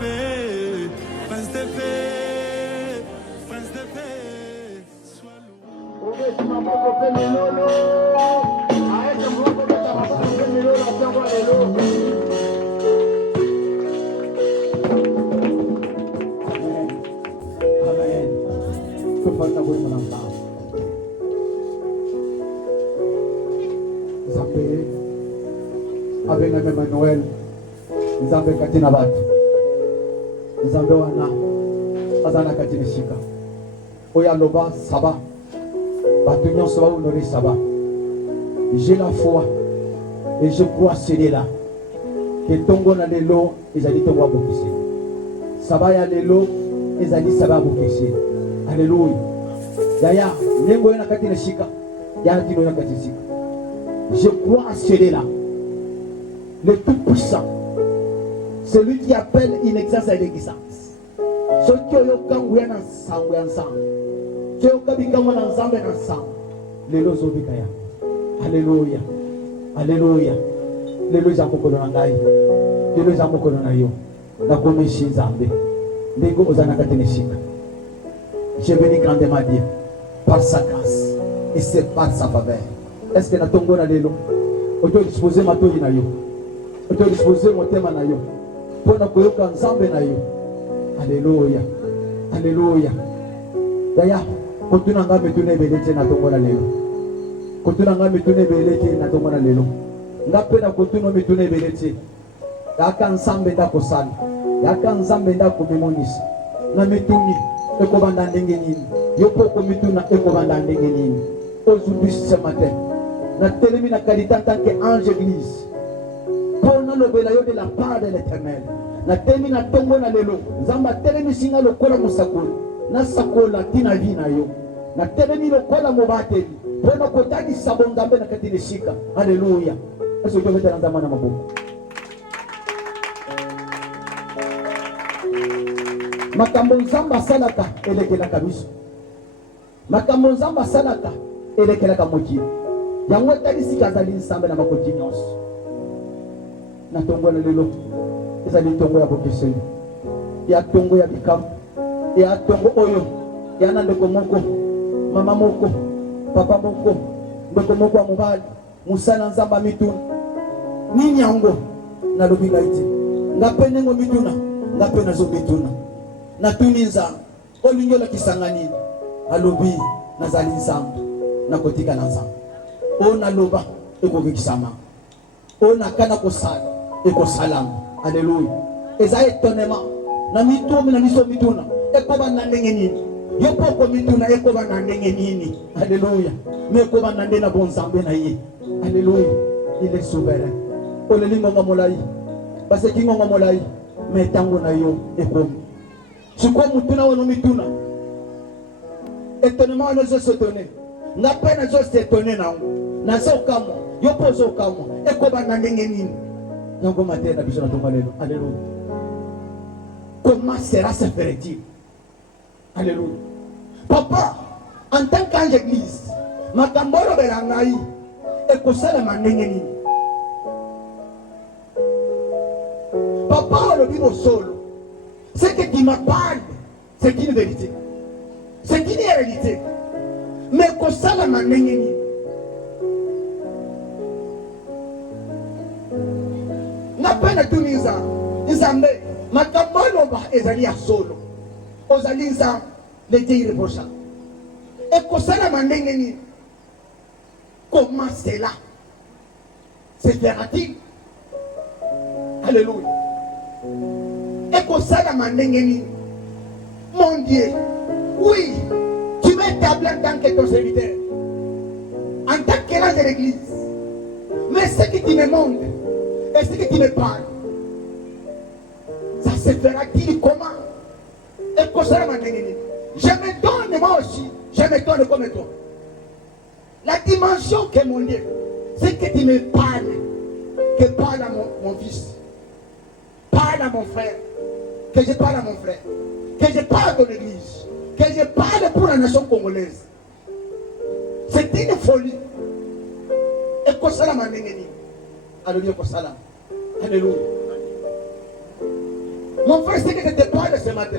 paix, prince de paix, prince de paix, sois loué. Avec la même Noël, nous avons Katina Bat, nous avons Azana Katina Shika, Oya Loba Saba, Batunion Saba Honoré Saba. J'ai la foi et je crois celui-là. Que Tongo na lelo, ils a dit Tongo Abokisi. Saba ya lelo, ils a dit Saba Abokisi. Alléluia. Yaya, Nengo na Katina Shika, Yana Tino na Katina Shika. Je crois à celui-là. Le Tout-Puissant, celui qui appelle inexistence à l'existence. Ce qui est au camp où il y a ensemble, ce qui est au camp où il y a ensemble, les lois sont vikaya. Alléluia, Alléluia. Les lois sont kokolonangai, les lois sont kokolonanayo. Na komishi nzambe, ndego ozana kateneshika. Je bénis grandement Dieu par sa grâce et c'est par sa faveur. Est-ce que na tongo na lelo, oto disposer matoyi na yo? Tu as disposé mon thème na yo pour na koyoka nzambe na yo. Alléluia, Alléluia. Daya kotuna ngame tune belete na tongo na lelo, kotuna ngame tune belete na tongo na lelo, ngape na kotuna mitune belete yaka nzambe nda kosala, yaka nzambe nda kobimonisa na mituni ekobanda ndenge nini yo poko mituna ekobanda ndenge nini. Aujourd'hui ce matin na telemi na qualité en tant qu'ange église pour nous le de la part de l'Éternel. Na temi na tongo na lelo nzamba telemi singa lokola musakoli na sakola tina vina yo na telemi lokola mobateli pour na kotaki sabongambe na katini shika. Alléluia. Est-ce que tu veux te rendre na maboko? Makambo nzamba salaka elekelaka biso, makambo nzamba salaka elekelaka mokili yango etali sika azali nsambe na makoti nyonso. Na tongo na lelo ezali tongo ya bokeseni, ya tongo ya bikamu, ya tongo oyo ya na ndeko moko, mama moko, papa moko, ndeko moko ya mobali musana nzamba mituna nini yango na lobi ngai te ngape nengo mituna ngape nazo mituna na tuni nzambe olingi olakisanga nini alobi nazali nzambe na kotika na nzambe o naloba ekokekisama o nakana kosala ekosalama. Alléluia. Eza étonnement na mitumi na miso mituna ekoba na ndenge nini yo poko mituna ekoba na ndenge nini. Alléluia. Mais ekoba na ndenge na bonzambe na ye. Alléluia. Il est souverain. O le lingonga molai parce que ngonga molai mais tango na yo ekomi siko mutuna wono mituna étonnement no se s'étonner nga pena zo s'étonner na so kamo yo pozo kamo ekoba na ndenge nini. Yango matin na biso na tonga lelo. Alléluia. Comment sera ce ferait-il? Alléluia. Papa, en tant qu'ange église, makamboro belangai ekosala mandenge nini? Papa, le bibo solo. Ce que tu me parles, c'est une vérité. C'est une réalité. Mais ekosala mandenge nini? Napenda tuniza nzambe makambalo ba ezali ya solo ozali nzambe le Dieu irréprochable ekosala mandenge nini? Comment cela se fera-t-il? Alléluia. Ekosala mandenge nini? Mon Dieu, oui, tu m'établis en tant que ton serviteur, en tant que l'ange de l'église, mais ce que tu me montres et ce que tu me parles, ça se fera-t-il comment? Et concernant ma négligence, je me donne moi aussi, je me donne comme toi. La dimension que mon Dieu, c'est que tu me parles, que parle à mon fils, parle à mon frère, que je parle à mon frère, que je parle de l'église, que je parle pour la nation congolaise. C'est une folie. Et concernant ma négligence, alléluia, Alléluia. Mon frère, c'est que je te parle ce matin.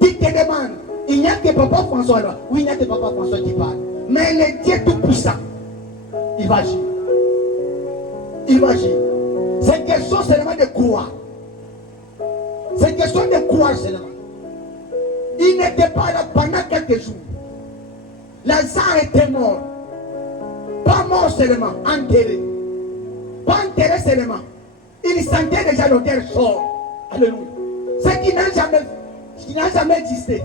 Tu te demandes, il n'y a que Papa François là. Oui, il n'y a que Papa François qui parle. Mais le Dieu Tout-Puissant, il va agir. Il va agir. C'est question seulement de croire. C'est question de croire seulement. Il n'était pas là pendant quelques jours. Lazare était mort. Pas mort seulement, enterré. Pas enterré seulement. Il sentait déjà l'odeur chaude. Alléluia. Ce qui n'a jamais existé.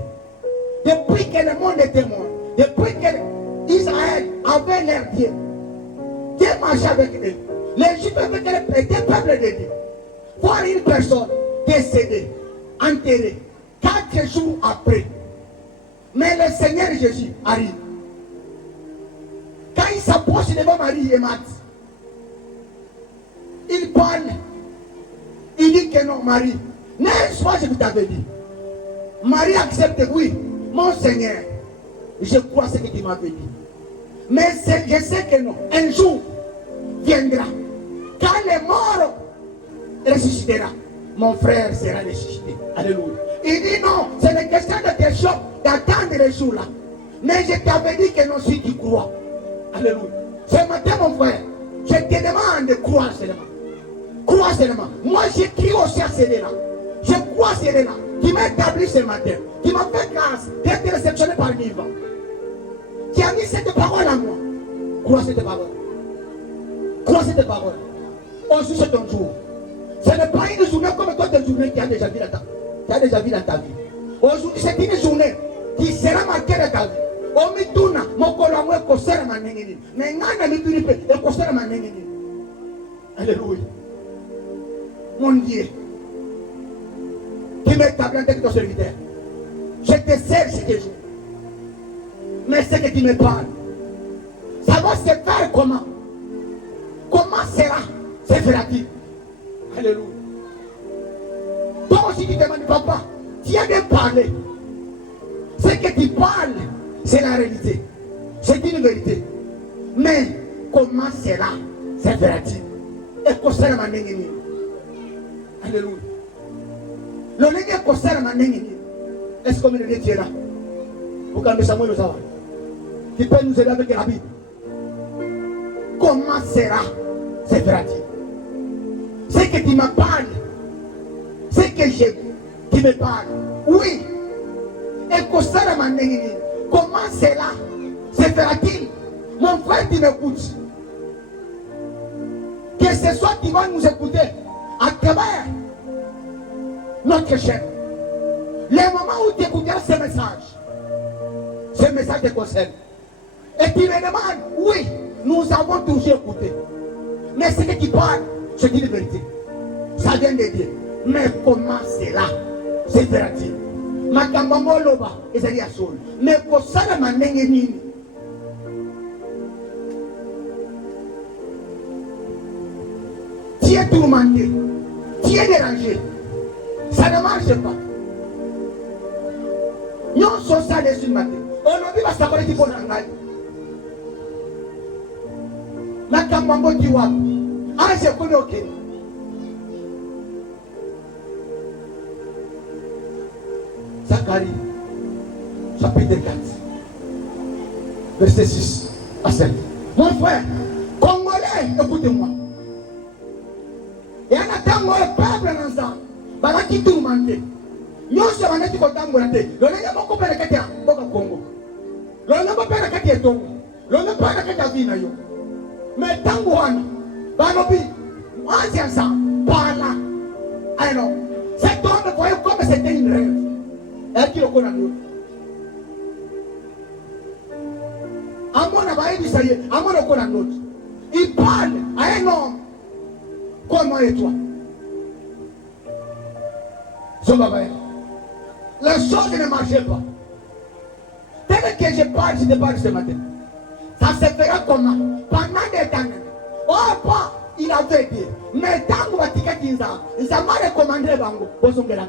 Depuis que le monde était mort. Depuis que Israël avait leur Dieu. Dieu marchait avec eux. Les Juifs étaient peuple de Dieu. Voir une personne décédée, enterrée, 4 jours après. Mais le Seigneur Jésus arrive. Quand il s'approche devant Marie et Marthe, il parle. Il dit que non, Marie. N'est-ce pas, je vous t'avais dit. Marie accepte, oui, mon Seigneur. Je crois ce que tu m'avais dit. Mais je sais que non. Un jour viendra. Quand les morts ressuscitera, mon frère sera ressuscité. Alléluia. Il dit non, c'est une question de tes chocs, d'attendre les jours là. Mais je t'avais dit que non, si tu crois. Alléluia. Ce matin, mon frère, je te demande de croire seulement. Crois seulement. Moi, j'écris aussi à celui-là. Je crois celui-là qui m'a établi ce matin, qui m'a fait grâce d'être réceptionné par vivant. Qui a mis cette parole à moi. Crois cette parole. Crois cette parole. Aujourd'hui, c'est ton jour. Ce n'est pas une journée comme toi, une journée qui a déjà vu dans ta vie. Aujourd'hui, c'est une journée qui sera marquée dans ta vie. Omituna, mokolo mwe kosera manengeni. Mengana mitunipe, e kosera manengeni. Alléluia. Mon Dieu, qui m'est établi en tant que ton serviteur. Je te sers ces jours. Mais ce que tu me parles, ça va se faire comment? Comment sera? Se fera-t-il? Alléluia. Toi aussi tu demandes, papa, tu as bien parlé. Ce que tu parles, c'est la réalité. C'est une vérité. Mais comment cela se fera-t-il? Et qu'on sera ma nengeni. Alléluia. Le nengeni qu'on sera ma nengeni. Est-ce qu'on est là? Vous calmez Samuel Ozawa. Qui peut nous aider avec la Bible? Comment sera se fera-t-il? Ce que tu me parles, ce que j'ai, qui me parle, oui. Et qu'on sera ma nengeni. Comment cela se fera-t-il? Mon frère, tu m'écoutes. Que ce soit qui va nous écouter à travers notre chaîne. Le moment où tu écouteras ce message te concerne. Et tu me demandes, oui, nous avons toujours écouté. Mais ce que tu parles, c'est une vérité. Ça vient de Dieu. Mais comment cela se fera-t-il? Makambamo loba, ezali asol. Mais pour ça, la manenge nini. Tu es tourmenté, tu es dérangé. Ça ne marche pas. Non, sur ça, les matin. Aujourd'hui, va savoir qu'il faut l'engager. Makambamo diwa. Ah, je connais ok. Zacharie, chapitre 4, verset 6 à 7. Mon frère, Congolais, écoutez-moi. Et en attendant le peuple ensemble, voilà qui tourmente. Nous sommes en train de tourmenter. Le n'est pas coupé de Katia, Boka Congo. Le n'est pas de Katia Tongo. Le n'est pas de Katia Vinayo. Mais Tangouane, Banobi, moi c'est ça, par là. Alors, cet homme voyait comme c'était une rêve. Et qui le connaît nous? Amon a dit ça y est, Amon le connaît nous. Il parle à un homme comme moi et toi. La chose ne marchait pas. Tel que je parle, je te parle ce matin. Ça se fera comment? Pendant des temps. Oh, pas, il avait dit. Mais tant que tu as dit ça, ça m'a recommandé Bango. Tant que tu as dit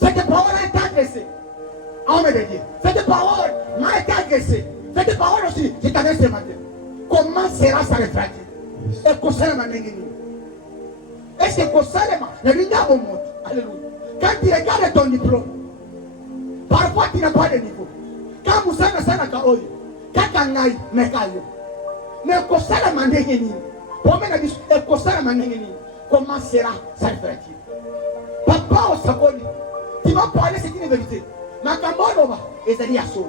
cette parole a été adressée. Cette parole m'a été adressée. Cette parole aussi, je t'adresse ce matin. Comment sera ça le frère? ekosalema ndenge nini? Est-ce que ekosalema na lingambo moto? Alléluia. Quand tu regardes ton diplôme, parfois tu n'as pas de niveau. Quand vous savez ça na kaoyo, kaka ngai mekayo. Mais ekosalema ndenge nini? Pour mena biso ekosalema ndenge nini? Comment sera sa réflexion? Papa au saboni, tu vas parler, c'est une vérité. Makambono ezali ya so.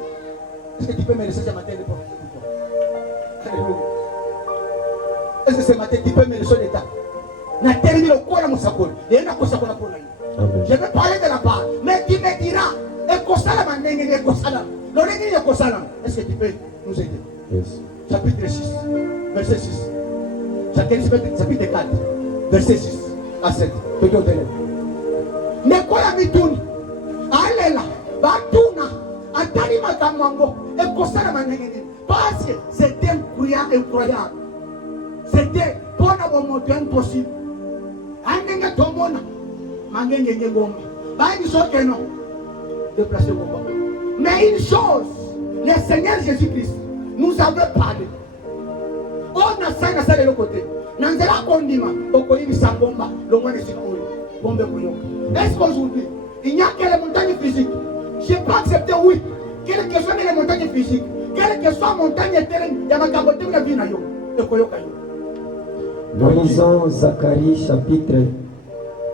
Est-ce que tu peux me laisser ce matin de prophétie pour toi? Alléluia. Est-ce que ce matin tu peux me laisser l'état? Na terminé le corps à mon sakol. Et na kosa kona pour lui. Je vais parler de la part. Mais tu me diras, et kosala mandenge et kosala. L'origine de kosala. Est-ce que tu peux nous aider? Yes. Chapitre 6, verset 6. Chapitre 4, verset 6 à 7. Mais quoi la mituni? Alela, batuna, atali makamango, et kosala mandenge. Parce que c'était incroyable. C'était pour un moment impossible. Anenge tomona, mangenge ngomba. Ba ni soke non. Déplacer ngomba. Mais une chose, le Seigneur Jésus-Christ nous avait parlé. On a ça de l'autre côté. Nanzela kondima, okoyi sangomba, le moins de sikoyo, bombe koyoka. Est-ce qu'aujourd'hui, il n'y a que les montagnes physiques? Je peux accepter oui, quelles que soient les montagnes physiques, quelles que soient les montagnes terrestres, il y a ma capote de la vie na yo, de koyoka yo. Nous lisons Zacharie chapitre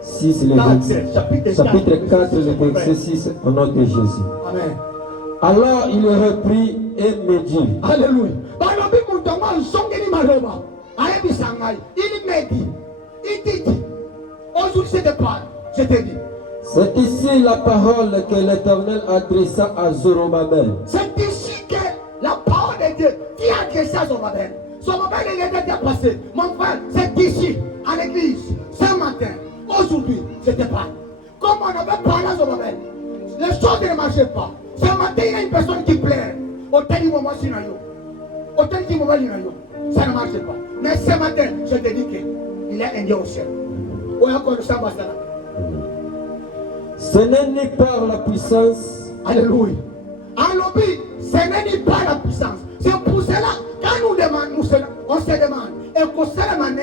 6, chapitre 4, le verset 6, au nom de Jésus. Amen. Alors il reprit et me dit. Alléluia. Il me dit. Il dit. Aujourd'hui c'est de parole. Je te dis. C'est ici la parole que l'Éternel adressa à Zorobabel. C'est ici que la parole de Dieu qui a adressé à Zorobabel. Zorobabel il est déjà passé. Mon frère, c'est ici, à l'église, ce matin, aujourd'hui, je te parle. Comme on avait parlé à Zorobabel, les choses ne marchaient pas. Ce matin, il y a une personne qui pleure. Autant du moment sinayo. Autant du moment sinayo. Ça ne marche pas. Mais ce matin, je te dis qu'il est un Dieu au ciel. Où est encore le sang bastana? Ce n'est ni par la puissance. Alléluia. En lobby, ce n'est ni par la puissance. C'est pour cela, quand nous demandons, on se demande, et qu'on se demande,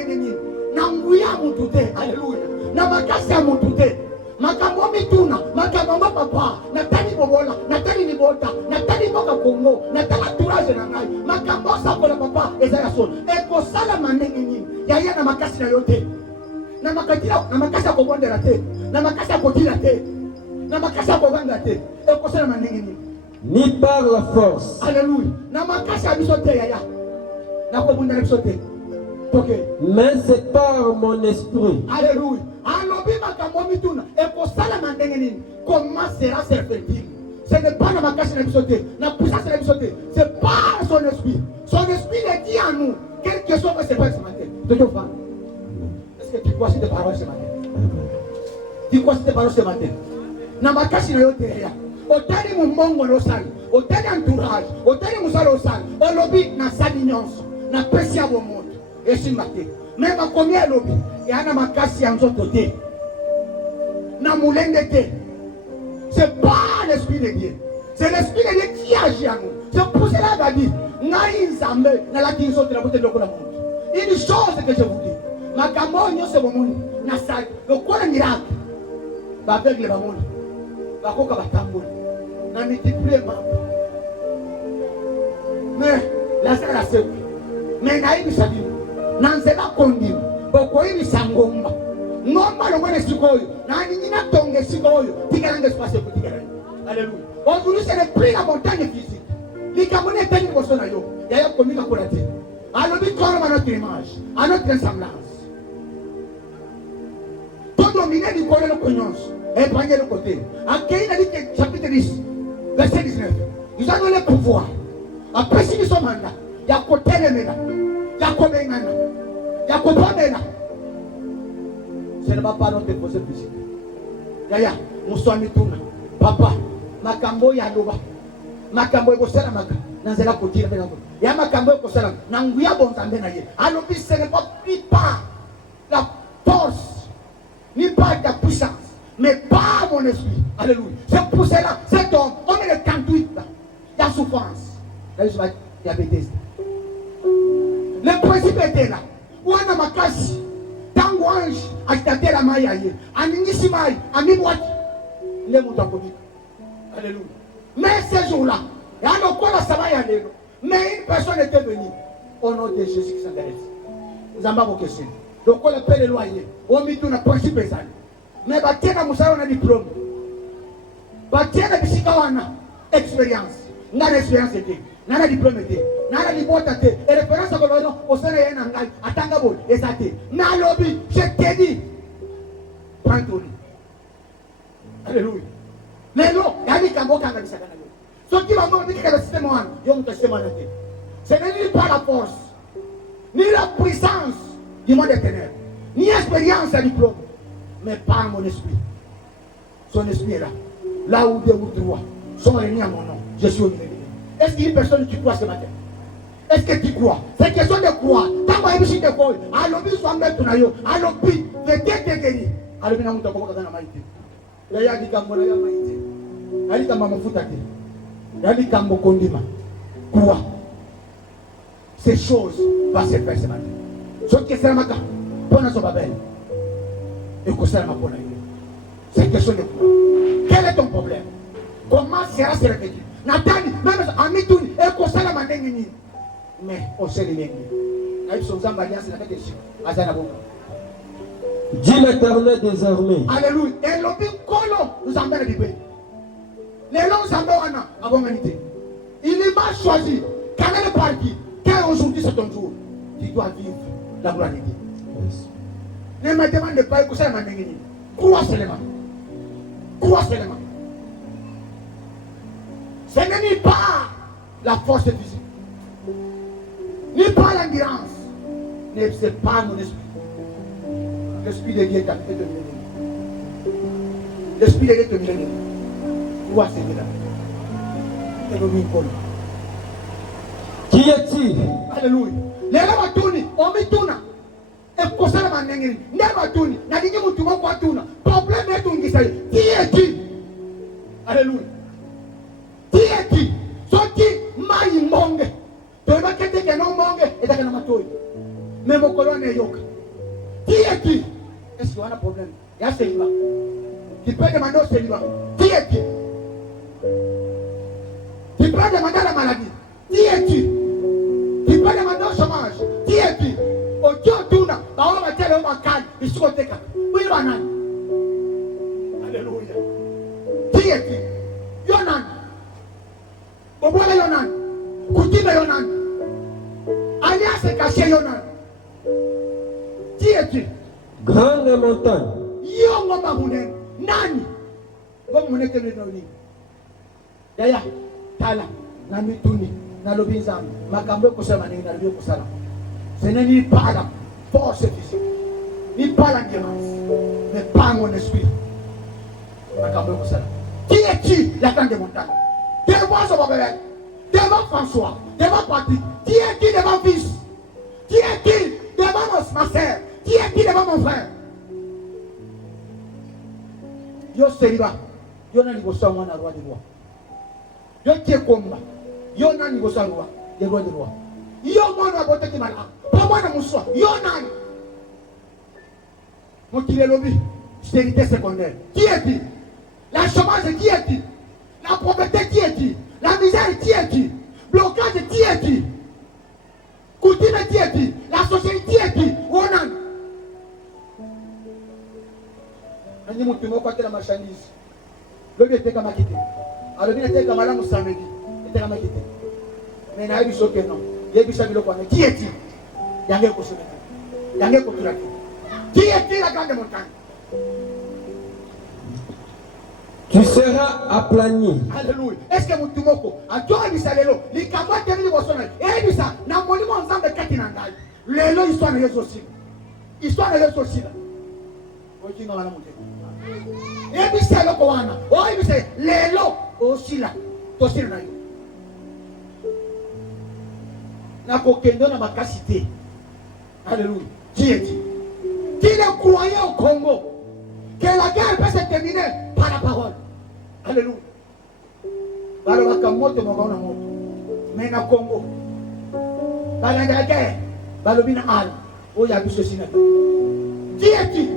Nanguya Moutouté, alléluia. Namakasa Moutouté. Makambo mituna, makambo papa, natani bobola, natani nibota, natani boka Congo, natala tourage na ngai, makambo sakola papa, ezala son. E ko sala manenge nini? Yaya na makasi na yote. Na makatira, na makasa ko bondela te, na makasa ko tila te, na makasa ko banga te. E ko sala manenge nini? Ni par la force. Alléluia. Na makasa biso te yaya. Na ko bondela biso te. Okay. Mais c'est par mon esprit. Alléluia. Alobi makambo mituna ekosala mandenge nini? Comment sera servile? Ce n'est pas la makasi na bisoté, la puissance na bisoté, c'est par son esprit. Son esprit le dit à nous quelque chose que c'est pas ce matin. Est-ce que tu crois cette parole ce matin? Tu crois cette parole ce matin? Na makasi na yote ya. Otali mumbongo no sali, otali entourage, otali musalo sali. Olobi na sali nyonso, na pesi ya bomoto. Et si matin, même à combien lobby, il y a un makasi en côté. Na moulende te. C'est pas l'esprit de Dieu. C'est l'esprit de Dieu qui agit en nous. C'est pour cela qu'il a dit, Naïn Zambé, na la guérison de la beauté de la monde. Une chose que je vous dis, ma camonio c'est mon monde, na salle, le quoi le miracle, va avec le monde, va coca va tambour, na multiplier membres. Mais la salle a sécu, mais naïm salut. Nanzela kondim bokoyi sangomba ngomba longwe sikoyo na nina tonge sikoyo tikalanga espace ko tikalanga. Alléluia. Aujourd'hui c'est le prix la montagne physique likamone tani bosona yo yaya komika kolati alobi kono à notre image à notre ressemblance tout dominer du colonel cognos et prendre le côté accueillir le chapitre 10 verset 19 ils ont le pouvoir après si nous sommes là ya côté le mena Yakobengana, Yakobamena. Ce n'est pas notre déposé physique. Yaya, nous sommes tous. Papa, Makambo Yaloba, Makambo Kosala Maka, Nanzela Kotira Benabo. Ya Makambo Kosala, Nanguya Bonzambenaye. Alors, ce n'est pas plus par la force, ni par ta puissance, mais par mon esprit. Alléluia. C'est pour cela, cet homme, on est le conduit. Il y a souffrance. Il y a Bethesda. Le principe était là. wana makasi tango ange akitatela mai aye aningisi mai amibwaki le moto akonika. Alléluia. Mais ce jour-là, il y a encore ça va y aller. Mais une personne était venue au nom de Jésus qui s'intéresse. Vous avez vos questions. Donc on appelle le loyer. On met tout le principe pesant. Mais bâtir la moussa on a diplôme. Bâtir la bisika on a expérience. N'a expérience été. N'a diplôme été. N'a diplôme été. Et référence à l'horizon au sein de l'Angal. Attends d'abord. Et ça t'est. N'a lobby. Je t'ai dit. Prends ton lit. Alléluia. Mais non, il y a des cambois qui ont dit ça. Ce qui va me dire que le système ce n'est pas la force, ni la puissance du monde des ténèbres, ni l'expérience à diplôme, mais par mon esprit. Son esprit est là. Là où deux ou trois sont réunis à mon nom, je suis au milieu. Est-ce qu'il y a une personne qui croit ce matin? Est-ce que tu crois? C'est question de croire. Tant que tu es croire, à l'objet soit mettre ton aïeux, à l'objet, de guérir. À l'objet, on t'a commencé à maïté. Il y a des gens qui ont maïté. Il y a des gens qui ont maïté. Il y a des gens qui ont maïté. Crois. Ces choses vont se faire ce matin. Ce qui est c'est la maca, pour notre babel. Et que c'est la maca. C'est question de croire. Quel est ton problème? Comment sera ce répété? Nathalie, même en Mitouni, et que c'est la maca. Mais on sait les lignes. Dis l'Éternel des armées. Alléluia. Et l'objet colon nous emmène à Bibé. Les longs emmènent à l'humanité. Il m'a choisi. Quand elle est partie, quand aujourd'hui c'est ton jour, tu dois vivre la gloire de Dieu. Ne me demande pas que ça m'a dit. Crois seulement. Crois seulement. Ce n'est pas la force physique. Ni pas l'endurance, mais c'est pas mon esprit. L'esprit de Dieu est capté de l'ennemi. L'esprit de Dieu est de l'ennemi. Où est-ce là? C'est le micro. Qui est-il? Alléluia. Les gens tournent, on met tourne. Et pour ça, on a dit, never tourne. N'a dit que tu vas pas tourner. Problème est tourner. Qui est-il? Alléluia. Qui est-il? Sorti, maï monge. Tu vas quitter que non monge et t'as qu'à m'attendre. Mais mon colonne est yoka. Qui est-il? Est-ce qu'il y a un problème? Il y a célibat. Tu peux demander au célibat. Qui est-il? Tu peux demander à la maladie. Qui es-tu? Tu peux demander au chômage. Qui es-tu? Au Dieu tourne. On va dire on va calme. Il se côté. Oui, banane. Alléluia. Qui es-tu? Yonan. Au bout de Yonan. Koutime Yonan. Alliance cachée Yonan. Qui es-tu? Grande montagne. Yongo Mamounen. Nani. Comme vous n'êtes pas venu. D'ailleurs, Tala. Nami Tuni. Nalobinzam. Makambo Kosamani. Nalobio Kosala. Ce n'est ni pas la force physique. Ni pas l'endurance. Mais pas mon esprit. Makambo Kosala. Qui es-tu? La grande montagne. Devant son bébé. Devant François. Devant Patrick. Qui est-tu devant fils? Qui est-il devant ma soeur? Qui est-il devant mon frère? Yo célibat. Yo n'a niveau sans moi na roi de roi. Yo qui est combat. Yo n'a niveau sans roi. Des rois de roi. Yo moi na botte qui malade. Pas moi na moussoir. Yo n'a. Mon qui est lobby. Stérilité secondaire. Qui est-il? La chômage qui est-il? La pauvreté qui est-il? La misère qui est-il? Blocage qui est-il? Coutume qui est-il? La société qui est-il? Onan. Nani mutu moko atela marchandise. Lobi eteka makite. Alors bien eteka malamu samedi. Eteka makite. Mais na yebi soke non. Yebi sa biloko na. Qui est-il? Yange ko semeta. Yange ko turaki. Qui est-il la grande montagne? Tu seras aplani. Alléluia. Est-ce que mutu moko ajoa bisalelo likamwa teni bosona. Ebisa na molimo nzambe kati na ngai. Lelo histoire na Yesu aussi. Histoire na Yesu aussi. Okinga wana mutu. Ebisa loko wana. O ebisa lelo osila. Tosila na yo. Na kokendo na makasité. Alléluia. Qui est-il? Qui le croyait au Congo que la guerre peut se terminer par la parole. Alléluia. Balobaka moto mokona moto. Mais na Congo. Balanga guerre. Balobina al. Oh, il y a ceci. Qui est-il?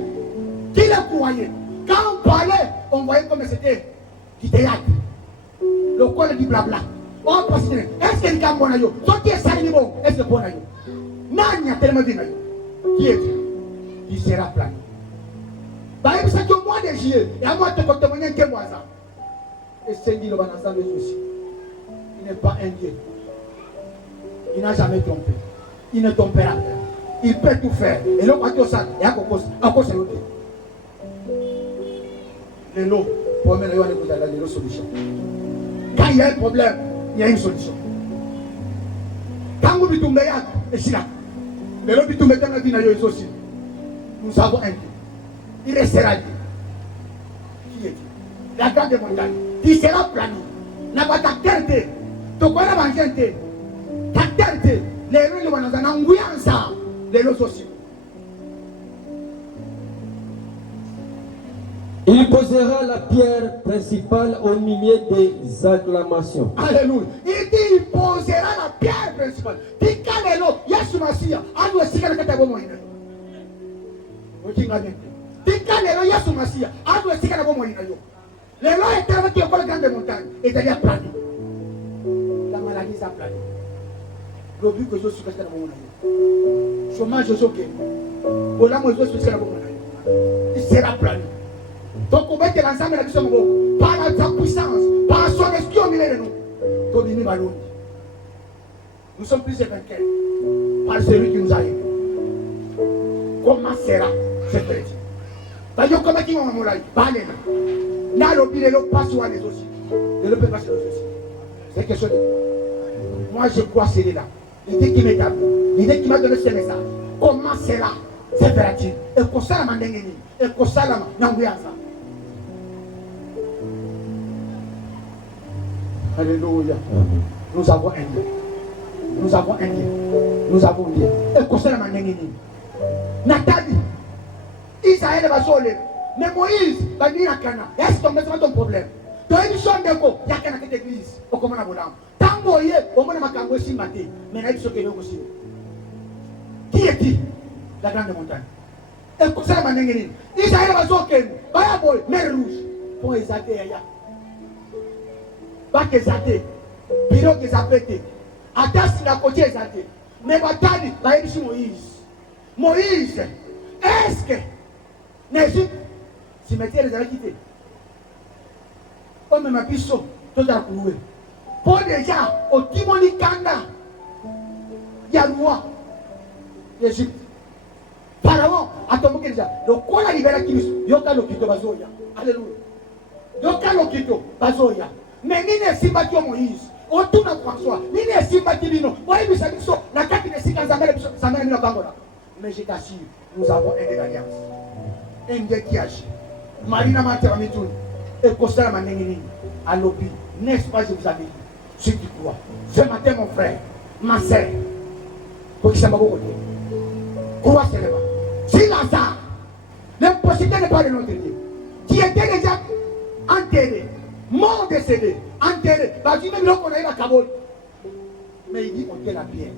Qui le croyait? Quand on parlait, on voyait comme c'était du théâtre. Le col du blabla. On pense, est-ce que quelqu'un bon ayo? Toi qui es sali bon, est-ce que bon ayo? Non, il y a tellement de ayo. Qui est-il? Qui sera plané? Bah, il s'agit au mois de juillet. Et à moi, tu peux témoigner que moi ça. Et c'est dit le banassan de aussi. Il n'est pas un Dieu. Il n'a jamais trompé. Il ne trompera pas. Il peut tout faire. Et l'autre a tout ça. Et à cause c'est l'autre. Le lot, pour mettre la solution. Quand il y a un problème, il y a une solution. Quand vous dites et c'est là. Le lot dit dans la vie aussi. Nous avons un Dieu. Il restera Dieu. Qui est-il? La grande montagne. Il sera plané. La bataille terre. Donc on a mangé. Ta terre. Les rues vont dans un angoisse. Les lots aussi. Il posera la pierre principale au milieu des acclamations. Alléluia. Il dit il posera la pierre principale. Il dit quand les lots, Yesu Masia, on doit s'y faire le bon. Il quand les lots, Yesu Masia, on doit s'y faire le bon. Les lots étaient avec le grande montagne et d'ailleurs plané. La maladie s'est planée. Le but que je suis resté dans mon monde. Chômage, je suis ok. Au là, moi, je suis resté dans mon monde. Il sera plané. Donc, on met l'ensemble de la mission par sa puissance, par son esprit au milieu de nous. Nous sommes plus vainqueurs par celui qui nous a aidés. Comment sera cette bête? D'ailleurs, comment qui m'a moulé? Balena. N'a l'opinion de pas sur les aussi. Ne le peut pas sur les aussi. C'est quelque chose de. Moi, je crois c'est là. L'idée qui m'est tabou. L'idée qui m'a donné ce message. Comment sera cette bête? Et pour ça, la mandengeni. Et pour ça, la n'envoyant ça. Alléluia. Nous avons un Dieu. Nous avons un Dieu. Nous avons un Dieu. Et pour ça, la mandengeni. Nathalie. Israël va sauver. Mais Moïse va venir à Cana. Est-ce que c'est ton problème? Dans une chambre d'écho, il y a Cana qui t'église. Au commandant Bolam. Tant Moïse, au moins, ma cambo si maté. Mais il y a ce qui est aussi. Qui est qui? La grande montagne. Et pour ça, la mandengeni. Israël va sauver. Baya boy, mer rouge. Pour exalter Yaya. Pas que exalté. Bureau que exalté. Atas la côté exalté. Mais Batali, va y Moïse. Moïse, est-ce que l'Égypte, si métier les avait quittés, comme ma pisso, tout a couru. Pour déjà, au Timoni Kanda, il y a le roi l'Égypte. Pharaon, à ton déjà, le quoi la libéra qui nous, yoka lo kito bazoya. Alléluia. Yoka lo kito bazoya. Mais ni ne si bâti Moïse. Autour de François, ni ne si bâti Lino. Voyez, vous savez, la carte de Sikan Zamel Kangola. Mais je t'assure, nous avons un Dieu d'alliance. Un Dieu qui agit. Marina Materamitou et Costa Manengini à l'obi. N'est-ce pas, je vous avais dit, ceux qui croient. Ce matin, mon frère, ma soeur, pour qui ça m'a beaucoup dit. Crois seulement. Si Lazare, l'impossibilité n'est pas de notre Dieu, qui était déjà enterré, mort décédé, enterré, parce que même là qu'on a eu la cabole. Mais il dit on tient la pierre.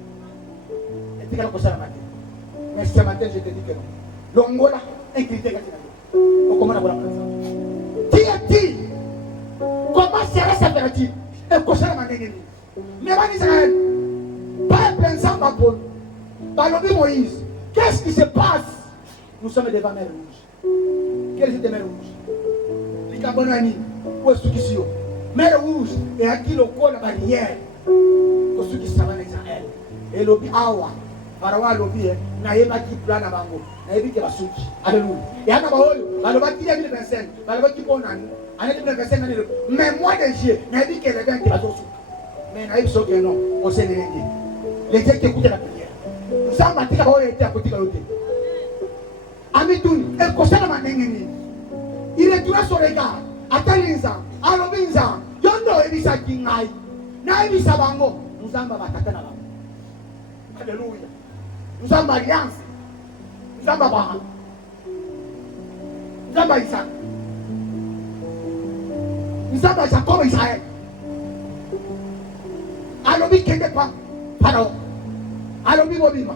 Et tu as la matin. Mais ce matin, je te dis que non. L'Angola, un critère. Comment on a ça? Qui est-il? Comment sera sa vertu? Et comment sera ma nénénie? Mais en Israël, pas plein sang ma peau. Par le Moïse, qu'est-ce qui se passe? Nous sommes devant mer rouge. Quelle est la mer rouge? Les Cabonani, où est-ce qu'ils sont? Mer rouge, et à qui le corps la barrière? Pour ceux qui savent en Israël. Et le Awa. Parawa lobi na yeba ki plan na bango na yebi ke basuki alléluia et ana ba oyo baloba ki 2025 baloba ki pona année 2025 année mais moi de juillet na yebi ke les gens qui bazosu mais na yebi soke non on sait les gens qui écoutent la prière nous sommes matika ba oyo était à côté de l'autre amituni et kosana manengeni il retourna son regard atalinza alobinza yondo ebisa kingai na ebisa bango nous amba bataka na bango alléluia. Nous sommes alliance. Nous sommes Abraham. Nous sommes Isaac. Nous sommes Jacob Israël. Alobi kende pa Pharaon. Alobi bobima.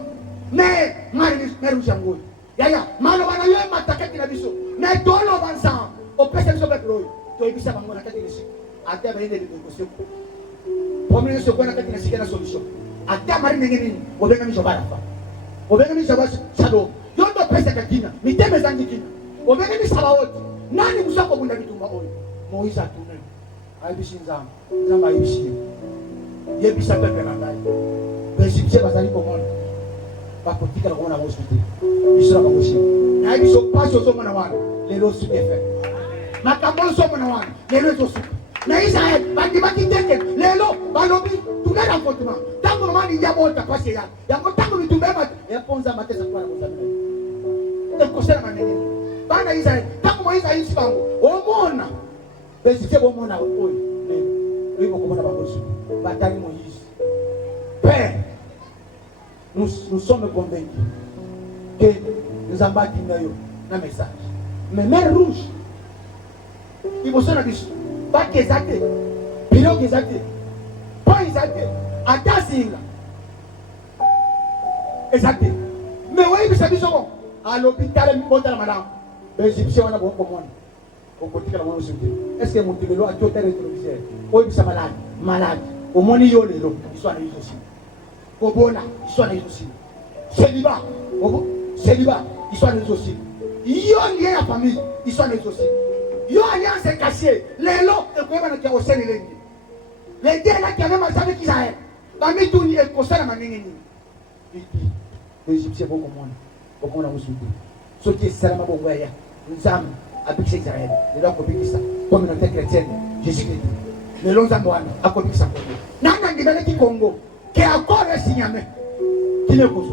mais mais rouge yaya malo bana yo matakati na biso mais dolo banza au pesa biso peuple oyo to ibisa bango na kati na siko ata ba ende de négocier premier seconde na kati na siko na solution ata mari nini obenga mi jobara fa obenga mi jobara sado yo ndo pesa kakina miteme zangi kina obenga mi sabaoti nani musako bunda bitumba oyo Moïse a tourné aibishi nzamba aibishi yebisa peuple na ngai Égyptien bazali komona bakotikala komona hospitali biso na bakoshi na biso pasi ozomona wana lelo suki efe makambo ozomona wana lelo ezosuka na Israel bandimaki teke lelo balobi tunela fotuma tango nomani yabota pasi ya yango tango bitumbema yaponza matesa kwa kozamela ekosela manene bana Israel tango Moïse ayisi bango omona Égyptien bomona oyo lelo oyo komona bakoshi batali Moïse Père, nous sommes convaincus que nous avons dit un message. Mais mer rouge, il faut s'en abisso. Pas qu'ils aient, pilote qu'ils aient, pas ils aient, à ta signe. Exact. Mais oui, mais ça dit bon. À l'hôpital, il faut la madame. Les Égyptiens ont un bon commande. Au côté de la monnaie. Est-ce que mon télélo a tout été rétrovisé? Oui, mais ça malade. Au moins, il y a les lots. Ils sont allés aussi. Kobona, ils sont allés aussi. Célibat, ils sont allés aussi. Ils ont lié la famille, ils sont allés aussi. Ils ont alliance cachée. Les lots, et comment on a aussi les les deux là qui avaient marché avec Israël. Parmi tous les conseils à Maningini. Il dit, les Égyptiens vont comment on a reçu. Ce qui est seulement bon, nous avons habité Israël. Nous avons copié ça. Communauté chrétienne, Jésus-Christ. Les longs amoines, à copier ça. Nana Gibele qui Congo. Qui a encore signé, qui ne cause.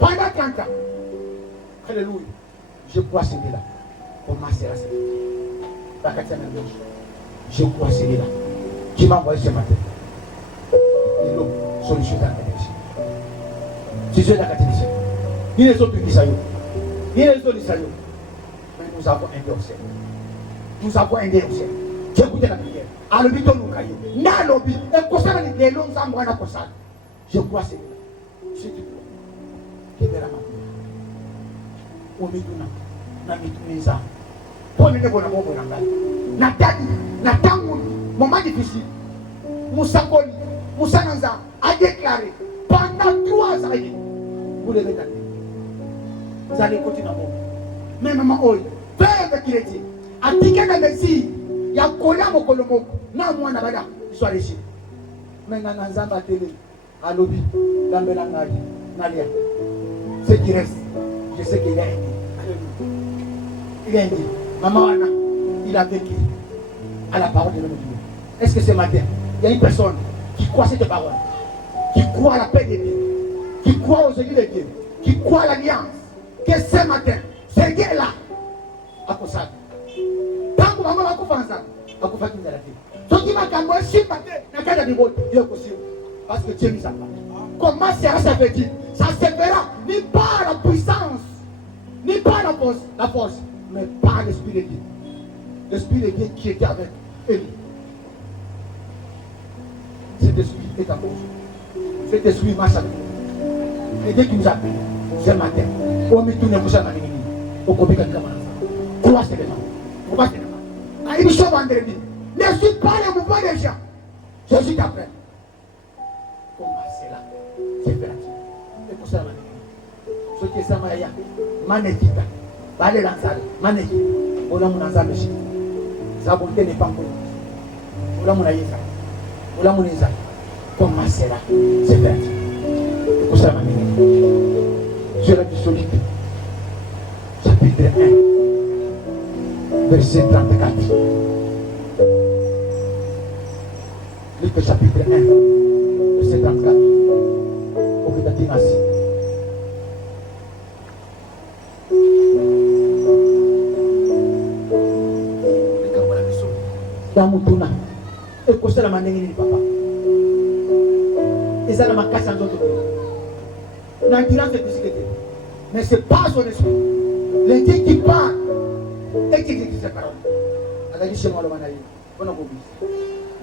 Pendant 30 ans, alléluia, je crois c'est là. Comment c'est là? Je crois c'est là. Qui m'a envoyé ce matin? Et l'homme, solution dans la catégorie. Si je suis dans la catégorie, il y a les autres qui sont là. Il y a les autres qui sont là. Mais nous avons un Dieu au ciel. Nous avons un Dieu au ciel. J'ai écouté la prière. À l'hôpital, nous caillons. N'a l'hôpi. Et pour ça, les longs ambres à pour ça. Je crois c'est là. Je te crois. Qui est là maintenant? Au milieu de la pour ne pas avoir na tangu moment difficile. Moussakoli, Moussananza a déclaré pendant 3 ans. Vous devez aller. Vous allez continuer à mourir. Mais maman, oui, père qui était, à piquer dans le Messie. Il y a Kola Mokolomoko, non, moi, Nabada, il soit réussi. Mais dans un zamba télé, à l'objet, dans le langage, Nalia, ce qui reste, je sais qu'il a aidé. Il a aidé. Maman Anna, il a vécu à la parole de l'homme de Dieu. Est-ce que ce matin, il y a une personne qui croit cette parole, qui croit à la paix de Dieu, qui croit aux élus de Dieu, qui croit à l'alliance, que ce matin, ce Dieu-là, à cause ça. Tangu mama wako fanza akufa kindarati soki makambo shimba te na kada ni bote yo kosimu parce que Dieu nous a parlé. Comment ça veut dire? Ça se fera ni par la puissance ni par la force mais par l'esprit de Dieu. L'esprit de Dieu qui était avec Élie. Cet esprit est en cause. Cet esprit marche avec nous. Et Dieu qui nous a appelé ce matin au milieu de nous au Kobika de Kamana. Crois seulement. Crois seulement. Il faut vendredi. Ne suis pas le mouvement des gens. Je suis après. Comment c'est là? C'est fait. C'est pour ça, ce qui est ça, Maya. Manekita. Balé Lanzal. Manekita. Ola Munazal. Zabonte n'est pas encore. Ola Munayeza. Ola Muneza. Comment c'est là? C'est fait. C'est pour ça, je la dis solide. Chapitre 1. Verset 34. Lis le chapitre 1, verset 34. Au Kétatinasi. Damutuna. Et que c'est la manière de papa. Et ça, la macasse en d'autres. L'endurance est physique. Mais c'est pas son esprit. Les dieux qui parlent. Et qui dit ces paroles. A dit chez moi le manaï. On a compris.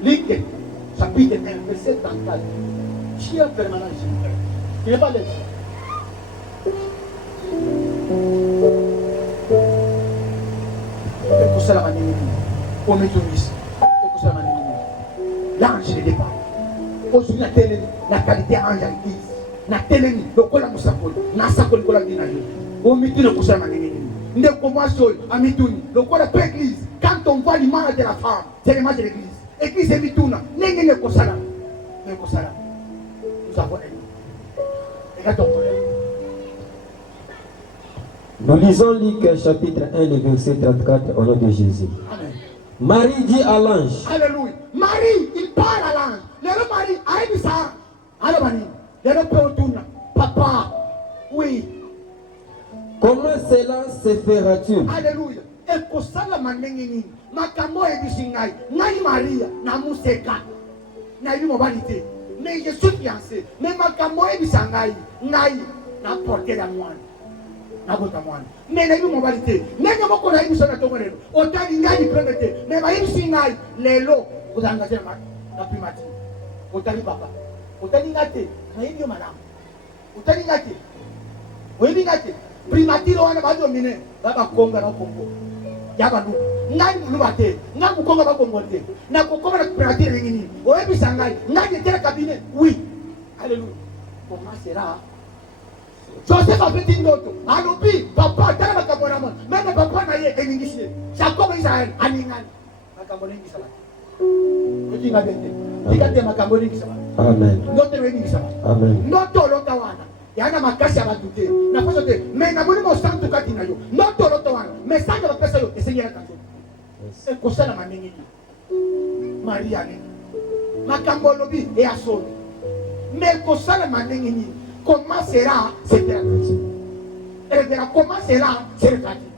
Ligue, chapitre 1, verset 34. Chien permanent. Il n'est pas l'aise. On met tout ici. L'ange de départ. Aujourd'hui, la qualité ange à l'église. Na teleni, le kola musakoli. Na sakoli kola dina yo. On met tout le cousin à l'église. Ne commence à mituni. Le kola de l'église. Quand on voit l'image de la femme, c'est l'image de l'église. L'église est mituna. N'est-ce pas le kosala? Le kosala. Nous avons un. Et là, ton problème. Nous lisons Luc chapitre 1, le verset 34 au nom de Jésus. Amen. Marie dit à l'ange. Alléluia. Marie, il parle à l'ange. Le Marie, aïe ça. Alors Marie, le père tourne. Papa, oui. Comment cela se fera-t-il? Alléluia. Et que ça la manengini. Makamo et bisingai. Nai Maria, na museka. Na eu mobilité. Mais je suis fiancé. Mais makamo et bisangai. Nai, na porté la moine. Mais les mobilité, mais nous avons eu sur la tombe. Autant il y a des problèmes, mais il y a les lots, vous engagez la primature. Autant il papa, autant il y a des, mais il y a madame. Autant il y a des, oui, il y a des primature, on a pas dominé, là bas Congo, là Congo. Yabanou, n'a nous batté, n'a nous Congo pas Congo, n'a Congo la primature réunie. Au début sangai, n'a été le cabinet, oui. Alléluia. Comment sera? Joseph a fait une autre. Alors, papa, dans la Cameroun, même papa n'a pas été Jacob Israël, Aningan. La Cameroun qui s'en va. Tu m'as dit, ma Cameroun qui s'en va. Amen. Notre réunion qui s'en va. Amen. Notre Lotawana. Il y a un casse à douter. La façon de. Mais n'a pas de sang tout cas qui n'a eu. Notre Lotawana. Mais ça, je vais faire ça. Essayez la cantion. C'est comme ça la manée. Marie-Anne. Ma Cameroun est à son. Mais comme ça la manée. Comment sera cette traduction? Elle dira comment sera cette traduction?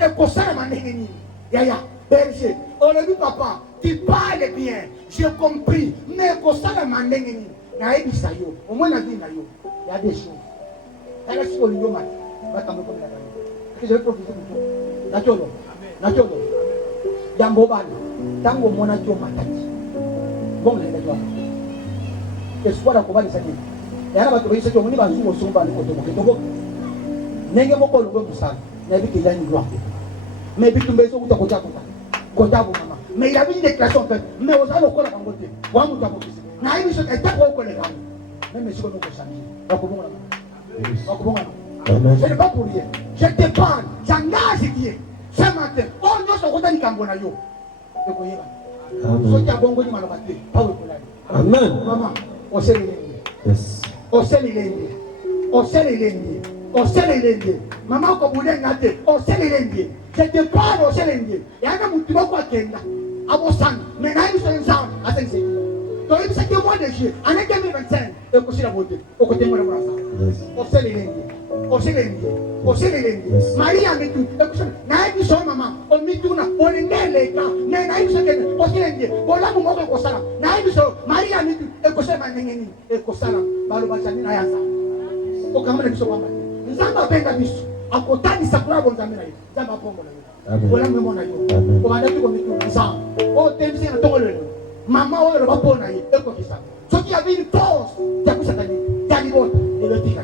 Et pour ça, Yaya, berger, on a dit papa, tu parles bien, j'ai compris, mais pour ça, la mandengini, au moins la vie, il y a des choses. Elle est sur le yoma, je vais profiter de tout. Natolo, Natolo, Yambobal, Tango Monato Matati. Bon, les gars, espoir à combattre les années. Yana bato bayise cyo muni bazugo somba ni koto mokito nenge moko lo musana na bi ke yani lwa mais bitumbe so kuta kota mama mais il a vu une déclaration fait mais aux allo kola kangote wa muta mokisi na hivi so eta ko ko le kan même si ko ko sami bakubonga je ne pas pour rien je te parle j'engage Dieu ce matin on no so kota ni kambona yo de ko yeba so ta bongo ni malobate pawe kolani Amen. Maman on sait Yes. Maman, comme vous l'avez dit, je te parle au Séléndé. Il y a un mouton qui est là. À vos sang, mais là, ils sont ensemble. À 5 secondes. Donc, il s'est mois de juillet, en 2025, et aussi la beauté, au côté de moi, au Séléndé. Marie a mis tout. Naïm son maman, on mit tout là, on est né les gars, mais Naïm son au Séléndé. Voilà mon mot de Kosala. Naïm son, Marie a mis tout, et Kosala Nengeni, et Kosala, Balobachani Nayasa. Au Cameroun, ils sont pas mal. Nous avons fait la mission. À côté de Sakura, on a mis là. Nous avons fait voilà mon mot là. On a dit qu'on met tout ça. Oh, t'es bien, ton le. Maman, on va pas naïm, et Kosala. Ce qui avait une pause, t'as pu s'attendre, t'as dit bon, et le tigre.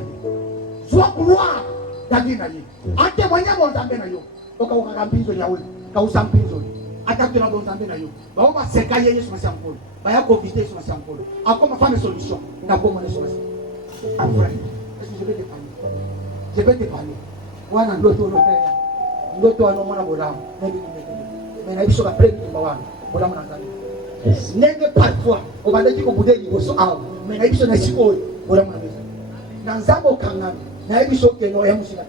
Sois gloire. En témoignant mon Zambé na yo, donc on a pris ya oui, ka usam pizo. Attaque na bon Zambé na yo. Ba on va se cailler sur ma sampole. Ba ya profiter sur ma sampole. A comment faire une solution? Na pas mon solution. En vrai, est-ce que je vais te parler? Je vais te parler. Wana ndoto notaya. Ndoto ano mwana bola. Mais na biso ka prendre to wana. Bola mwana Zambé. Nenge parfois, on va dire qu'on peut dire au so mais na biso na sikoy. Bola mwana Zambé. Na nzambo kangami. Na biso ke no ya musika.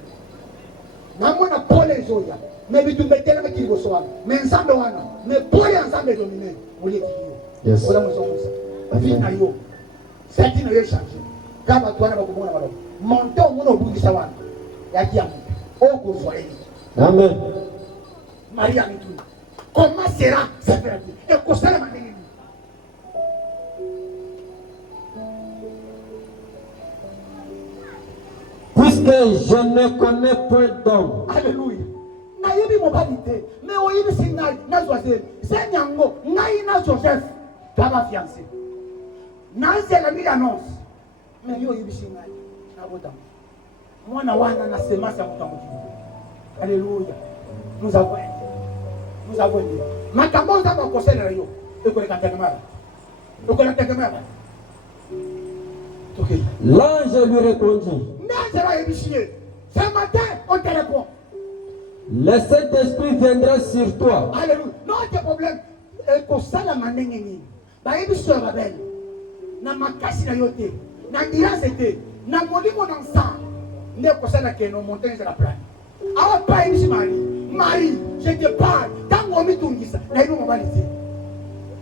Namona pole zoya mais bitumbetela makili bosoa mais ensemble wana mais pole ensemble dominer olié kiyo yes ola musongusa vina yo senti na yo changer kama tuana bakumona balo monto muno bungisa wana yaki ya mtu oko swahili Amen. Maria mitu comment sera cette vie et kosala manengi Puisque je ne connais point d'homme. Alléluia. Nayebi mobilité, mais oyebi sinai na Joseph. C'est nyango, nai na Joseph. Baba fiancé. Nanze la mille annonce. Mais yo oyebi sinai na bota. Mwana wana na semence ya mutambo. Alléluia. Nous avons Dieu. makambo nzambe akosalela yo ekoleka ntekemala okola ntekemala tokei. L'ange lui répondit, ce matin on te répond. le Saint-Esprit viendra sur toi. Alléluia. Non, pas de problème. Ekosala manenge nini bayebiso ya babele na makasi na yo te na ndirase te na molimo na nsa nde kosala keno montagne de la plane awa pa yebisi Marie je te parle ntango omitungisa na yebi mobali te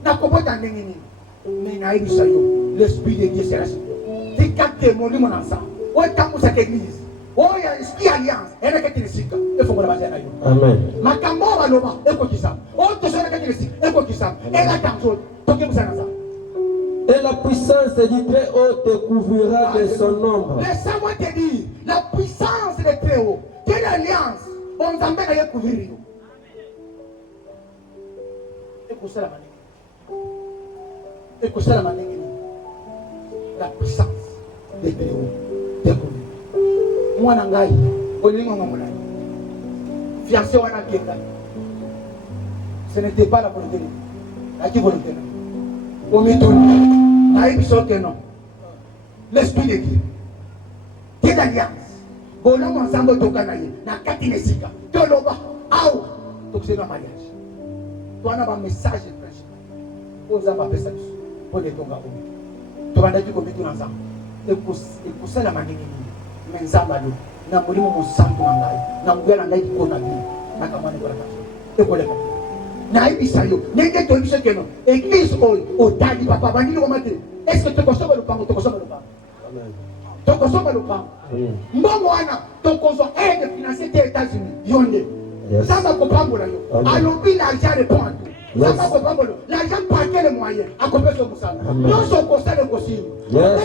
nakobota ndenge nini me nayebisa yo l'esprit de Dieu sera sur toi tika te molimo na nsa otambusaka église oyo esprit alliance elekati lisika efongola bazia na yo. Amen. Makambo baloba ekokisama otosona kati lisika ekokisama elatanzo tokebusana nsa. Et la puissance du Très-Haut te couvrira de son ombre. Laisse-moi te dire, la puissance du Très-Haut, quelle alliance, on t'emmène à y couvrir. Écoutez la manière. Écoutez la manière. La puissance du Très-Haut te couvrir. Moi, Nangaï, on est mon amour. Fiancé, on a quelqu'un. Ce n'était pas la volonté de Dieu. La qui volonté de Dieu. Au milieu, l'esprit de Dieu. Quelle alliance? Bonhomme ensemble tokanaye na kati nesika. Toloba au tokse na mariage. Toi na ba message principal. Oza ba pesa biso. Pour les tonga omi. To banda ki komiti ensemble. Et pour ça la manini ni. Menzamba lo. Na molimo mo santo na ngai. Na ngwana ngai ko na bi. Na kamane ko la kaso. E ko le ka. Na ibisa yo nenge to ibisa keno église otali papa bandini ko mate est-ce que tokosoma le pango amen tokosoma le pango mbongo wana tokozo aide financière des États-Unis yonde samba ko pango la yo alobi l'argent répond à tout samba ko pango l'argent par quel moyen akope so musala non so ko sala ko sino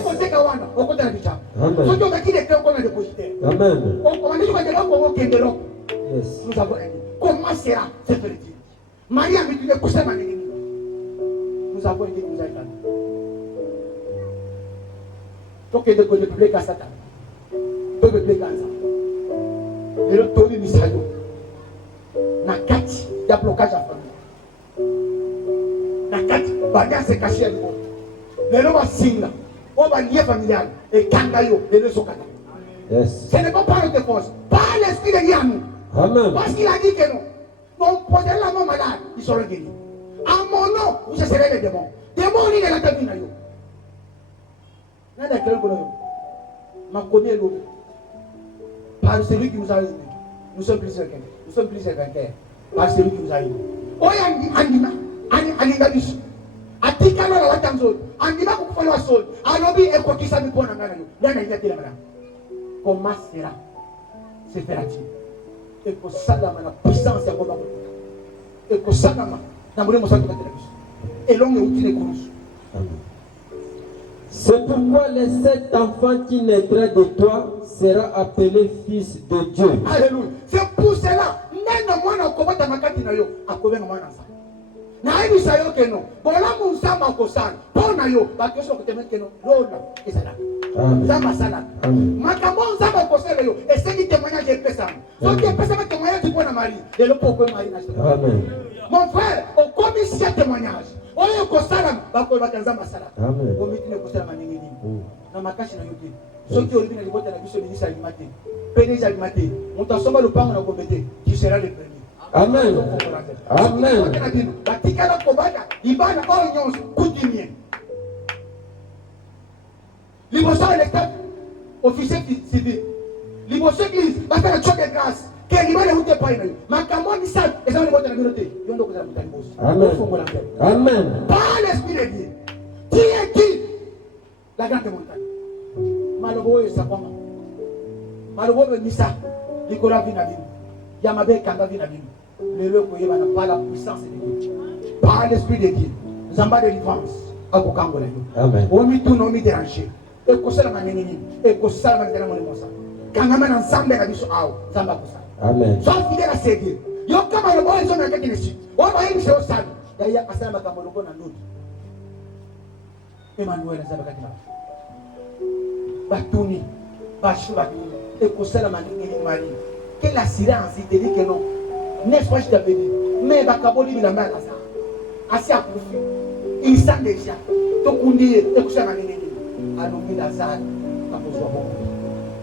ko teka wana okota na bicha so to bakile ke ko na dépositaire amen on dit que ko kendelo yes nous avons comment sera cette vérité. Marie a mis le cousin à l'église. Nous avons été nous aider. Donc il y a des publics à Satan. Deux publics à ça. Et le tour du salut. Nakati, il y a blocage à famille. Nakati, bagarre se caché à l'eau. Les lois signent. On va lier familial. Et kangayo, les deux sont kata. Yes. Ce n'est pas par notre force. Par l'esprit de Dieu. Amen. Parce qu'il a dit que non. On posera la main malade, ils seront guéris. En mon nom, vous chasserez les démons. Démons, ils ne l'entendent pas. Nada quel boulot. Ma connaît l'eau. Par celui qui nous a aidés. Nous sommes plusieurs vainqueurs. Nous sommes plusieurs vainqueurs. Par celui qui nous a aidés. Oya andima, andima bisu. Atika na la tanzo. Andima ko fa lo sol. Alobi e ko kisa mi pona ngana yo. Nana ina tela mala. Comment sera? C'est fait-il. Et pour ça, la puissance est comme et pour ça, la et l'homme est utile pour nous. C'est pourquoi les 7 enfants qui naîtront de toi sera appelé fils de Dieu. Alléluia. C'est pour cela, même moi, je ne sais pas yo, à combien de moi na hivi sayo keno. Bola musama kosana. Pona yo, ba kesho kutemeka keno. Lola, esala. Zama sana. Makambo nzamba kosele yo. Essaye témoignage de pesa. So que pesa ma témoignage pour na Marie. Et le pourquoi Marie na. Amen. Mon frère, au commission témoignage. Oyo kosala ba ko ba nzamba sala. Amen. Komiti ne kosala maningi ni. Na makashi na yote. So que olibina libota na biso ministre alimate. PDG alimate. Mutasoma le pango na kombete. Tu seras le premier. Amen. Amen. Batikala kobana ibana onyo coutumier. Liboso électeur officier civil. Liboso église ba faire choc de grâce. Que libale hute pa ina. Makambo ni sa ezali bota na birote. Yondo ko za mutali boss. Amen. Amen. Par l'esprit de Dieu. Qui est qui? La grande montagne. Malobo e sapama. Malobo be misa. Likola vina vina. Yamabe kanga vina vina. Le lieu par la puissance de Dieu, par l'esprit de Dieu, Zamba de délivrance, à Kokangola. Amen. On mit tout, on mit déranger. Et qu'on s'est la manini, et qu'on s'est la manini, quand on est ensemble, on a dit Zamba Kosa. Amen. Sois fidèle à ses dieux. Yo comme le bon, ils ont un ici. On va y aller au stade. D'ailleurs, à Salama Kamoloko, on a d'autres. Emmanuel Zamba Katina. Batouni, Bachou Batouni, et qu'on s'est la manini, Marie. Quelle assurance, il te dit que non. N'est-ce pas, je t'avais dit. Mais Bakaboli, il a mal à ça. asi akufi il sent déjà tokundi ekusana nini alongi Lazare akozwa bongo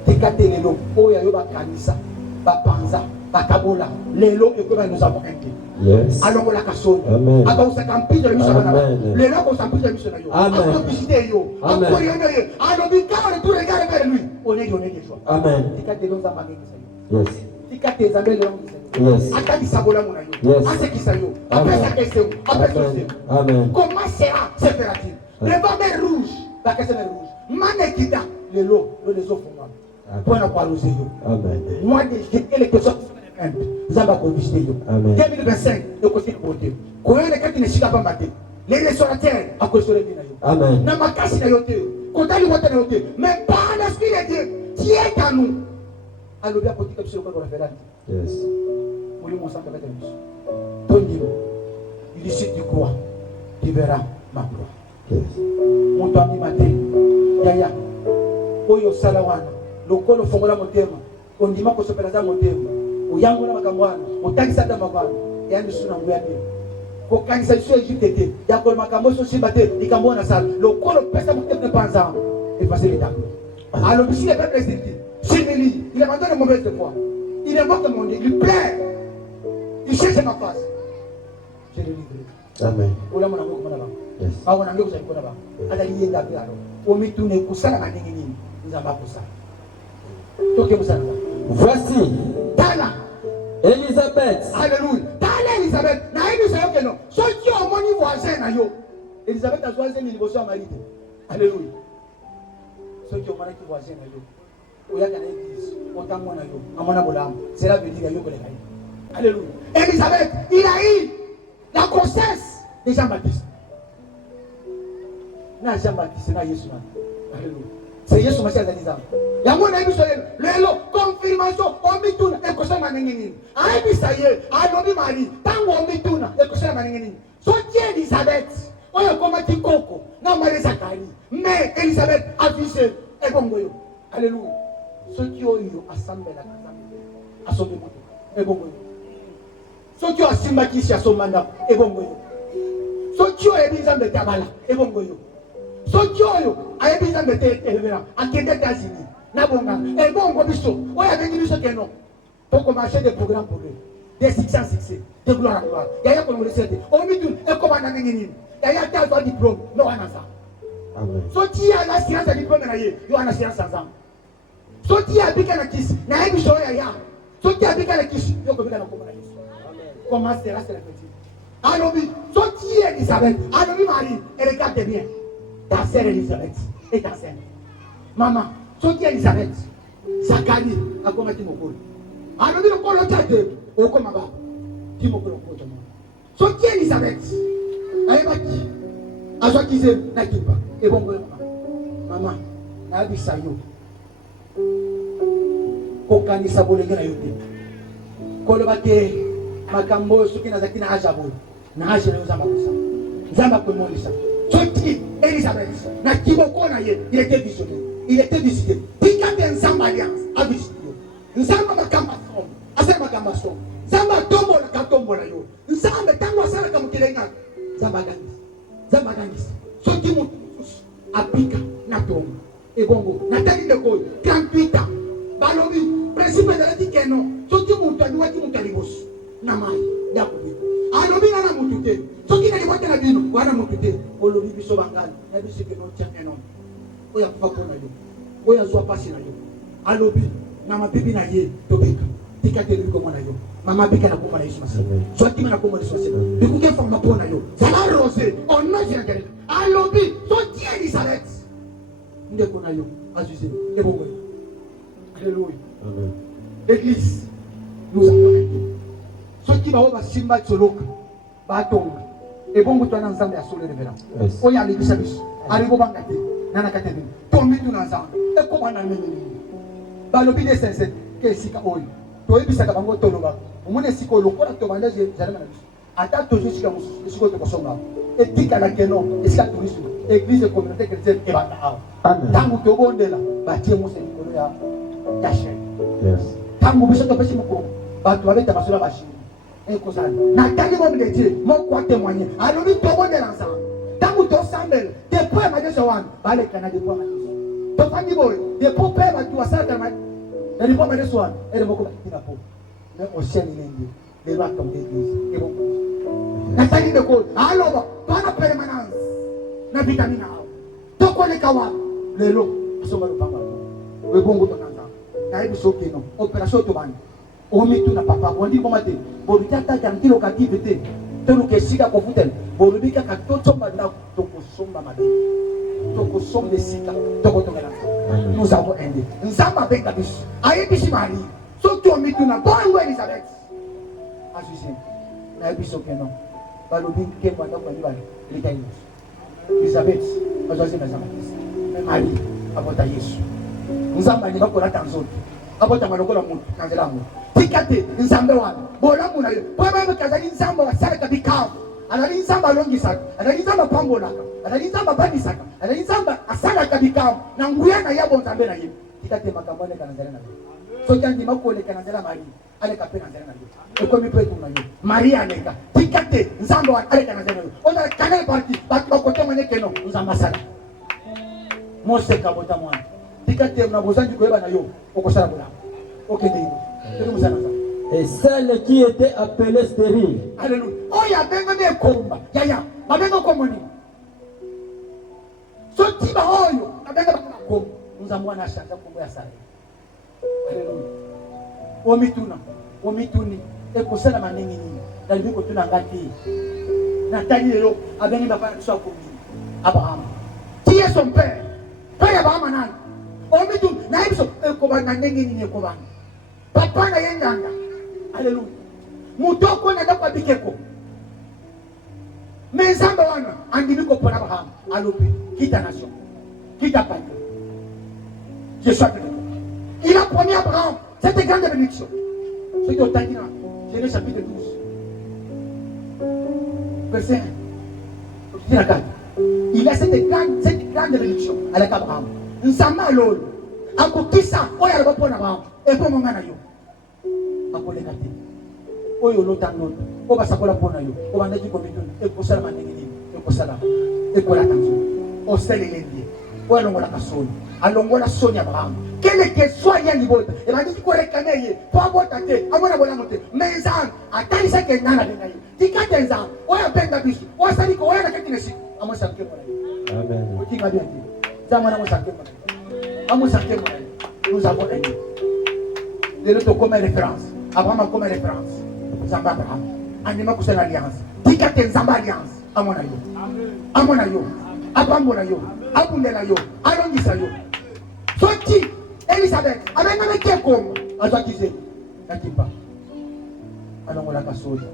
tekate lelo oyo yo bakanisa bapanza batabola lelo ekoba nous avons un Dieu. Yes. Alors la kasoni. Amen. Aba usakampije biso bana. Amen. Lelo ko sampije biso na yo. Amen. Akopishite yo. Amen. Akoriona yo. Alors quand tu regardes vers lui, on est joie. Amen. Tikate lo za mageni sa Yes. yo. Tikate za mbele lo. Yes. Atali sabola mona yo. Yes. Asekisa yo. Amen. Après ça question, après ça. Amen. Comment sera cette opérative? Le mer rouge, la question est rouge. Manekita le lot, les eaux font. Point à quoi nous Amen. moi j'ai les questions Zamba convisté yo. Amen. 2025 le côté côté. Quand on est pas maté. Les restaurateurs à cause de l'église. Amen. Na makasi na yote. Quand ali wata na yote. Mais par l'esprit de Dieu, qui est à nous. Alors bien politique sur le référent. Yes. Pour lui mon sang avec nous. Ton Dieu. Il dit tu crois, tu verras ma gloire. Yes. Mon ami maté. Yaya. Oyo salawana. Lokolo fongola motema. Ondima ko sopelaza motema. Uyango na makamwana. Utakisa ta makamwana. Yani suna nguyani. Ko kanisa iso Egypte. Yakolo makambo so simbate ikambona sala. Lokolo pesa motema panza. Et passer les tableaux. Alors si le peuple est dit, Simili, il abandonne mon mauvaise foi. Il est mort de mon Dieu. Il plaît. Il cherche ma face. Je le livre. Amen. Ola mwana ngo kumana ba. Yes. Awana ngeko za kona ba. Ada yenda bilo. Omitune kusala na nini nini. Nzamba kusala. Toke kusala. Voici Tala. Élisabeth. Alléluia. Tala Elisabeth. Na hivi sayo keno. So ki omoni voisin na yo. Elisabeth a choisi ni liboso ya maride. Alléluia. So ki omoni ki voisin na yo. Oya kana église. Otango na yo. Amona bolam. Cela veut dire yo koleka. Alléluia. Elisabeth, il a eu la grossesse de Jean-Baptiste. Na Jean-Baptiste na Yesu na. Alléluia. C'est Yesu Mashiach alizama. Yango na biso lelo confirmation omituna ekosema manengeni. Aibisa ye alobi mari tango omituna ekosema manengeni. So tie Elisabeth oyo koma kikoko na mari Zakari. Mais Elisabeth a visé ebongoyo. Alléluia. So ki oyo assemble la kasamba. Asombe moto. Ebongoyo. So ki asimba kisi asomanda ebongoyo. So ki oyo ebizambe tabala ebongoyo. Soki oyo ayebiza mbete elevera akende États-Unis na bonga et bongo biso oya bengi biso keno pour commencer des programmes pour lui des succès de gloire à gloire yaya ko le sete o mitu e ko bana ngini yaya ta zo diplôme no wana sa Amen. soki ya la science diplôme na ye yo ana science sans soki ya bika na kisi na yebi so ya soki ya bika na kisi yo ko bika na ko na Yesu amen comment sera cette petite alobi soki Elisabeth alobi Marie et regarde bien. Ta sœur Elisabeth est enceinte. Maman, soki Elisabeth, Zakari, a comment tu m'occupes. Alors, il faut le dire, au comme baba, tu m'occupes. Soki Elisabeth, aïbaki, a soit qui s'est nakipa, et bon, maman, n'a dit ça yo. Kokani sabolenge na yote. Kolobake, makambo, soki na zakina ajabo, na ajele uzamba kusa. Zamba kumolisa. Soki Elisabeth, na kiboko na ye, il était visionné, il était visité. Tika de Nzamba alliance, a visité. Nzamba makamba som, asa makamba som. Nzamba tombo la katombo la yo. Nzamba tango asala kamukilenga. Nzamba gangis. Soki mutus apika na tombo. E bongo, natali de koy, 38 ans. Balobi, principe de la dikeno. Soki mutu aduati mutalibos. Na mai, yakubi. Alobi na mutute. Soki na liwate na bino, wana mutute. Olobi biso bangali, na biso ke no tia enon. Oya kufa na yo. Oya zwa pasi na yo. Alobi na mabibi na ye tobeka. Tika te liko na yo. Mama bika na koma na Yesu masi. Soki na koma na Yesu masi. Bikuke fa mapona yo. Sala rose, ono jengere. Alobi soki Elisabeth. Ndeko na yo, azuze. Ebongo. Alléluia. Amen. L'église nous a soki bawo basimba tsoloka batonga ebongo twana nzambe ya solo révérend oya alibisa biso alibo bangate nana katebe tombi tuna nzambe ekoma na nini balobi de sense ke sika oyo toyebisaka bango toloba omone sika oyo lokola tobanda zalama na biso ata tozo sika mosusu sika tokosonga etikala keno esika touristu église communauté chrétienne ebanda awa ntango tobondela batie mose likolo ya kashe tango biso topesi moko bato babeta basolo bashini ekozala natali momu de Dieu moko atémoigner alobi tobondela nzambe ntango tosambela depuis amadeso wana balekana depuis amadeso tofandi boye depuis mpe bato basalaka na depuis amadeso wana ele moko bakitina po mais osieni lenge lelo atombe église ebongo natali ndeko aloba twana permanence na vitamine awo tokoleka wana lelo asomba lopanga ebongo tona nzambe nayebi soki no opération tobanda omitu na papa bondi boma te boluki ataka nti lokative te toluka esika kofutela bolubi kaka tosomba ndako tokosomba mabe tokosomba esika tokotongela nzambe nous avons aidé nzambe abenga biso ayebisi marie soki omitu na bongo Elisabeth asusie nayebi soki no balobi nkembo ndako mibale leka yesu Elisabeth azwazi na nzambe me marie abota yesu nzambe alingi bakolata nzoto abotama lokola moto na nzela yango tika te nzambe wana bolamu na yo po bayebeka azali nzambe asalaka bikamu azali nzambe alongisaka azali nzambe apambolaka azali nzambe abandisaka azali nzambe asalaka bikamu na nguya na ye bonzambe na ye tika te makambo aleka na nzela na yo soki andima koleka na nzela marie aleka mpe na nzela na yo ekomi mpe etu na yo marie aleka tika te nzambe wana aleka na nzela na yo ozala kanel parti bato bakotomanye keno nzambe asala moseka bota mwana tika te na bozangi koyeba na yo okosala bolamu okende ino et celle qui était appelée stérile. Alléluia. Oh, il y a bien un combat. Il y a bien un combat. Ce type de oyo, il y a bien un combat. Nous avons un achat pour ça. Alléluia. Omituni. Et pour ça, la manini. La vie que tu n'as pas dit. Nathalie Léo a bien un papa soit pour lui. Abraham. Qui est son père? Père Abraham Anan. Omituni. Naïbso. Et comment nanini ni comment? Papa na yenganga. Alléluia. Mutoko na ndako abikeko. Mais nzambe wana andimi ko pona Abraham alobi kita nation. Kita patrie. Je suis avec toi. Il a promis à Abraham cette grande bénédiction. Ce qui est au Tanguina, Genèse chapitre 12. Verset 1. Il a cette grande bénédiction avec Abraham. Nzambe alolo. Akokisa oya lobo pona Abraham. Et pour mon gars, akoleka te oyo lotango o basakola pona yo o bandaki komito e kosala manengeni e kosala e kola tanzo o selelendie o alongola kasoni alongola soni Abraham kele ke soit ya libota e bandaki ko rekane ye po abota te amona bona mote menzan atalisa ke ngana benga ye tikate nzan o ya benga bisu o sali ko ya nakati nesi amo sanke mona amen o tinga bien ti zamana mo sanke mona amo sanke mona nous avons aidé de l'autre comme référence Abraham comme référence Zamba Abraham anima kusana alliance dikate Zamba alliance amona yo abamona yo abundela yo alongisa yo soti Elisabeth abenga meke komba azwakize nakimba alongola kasoli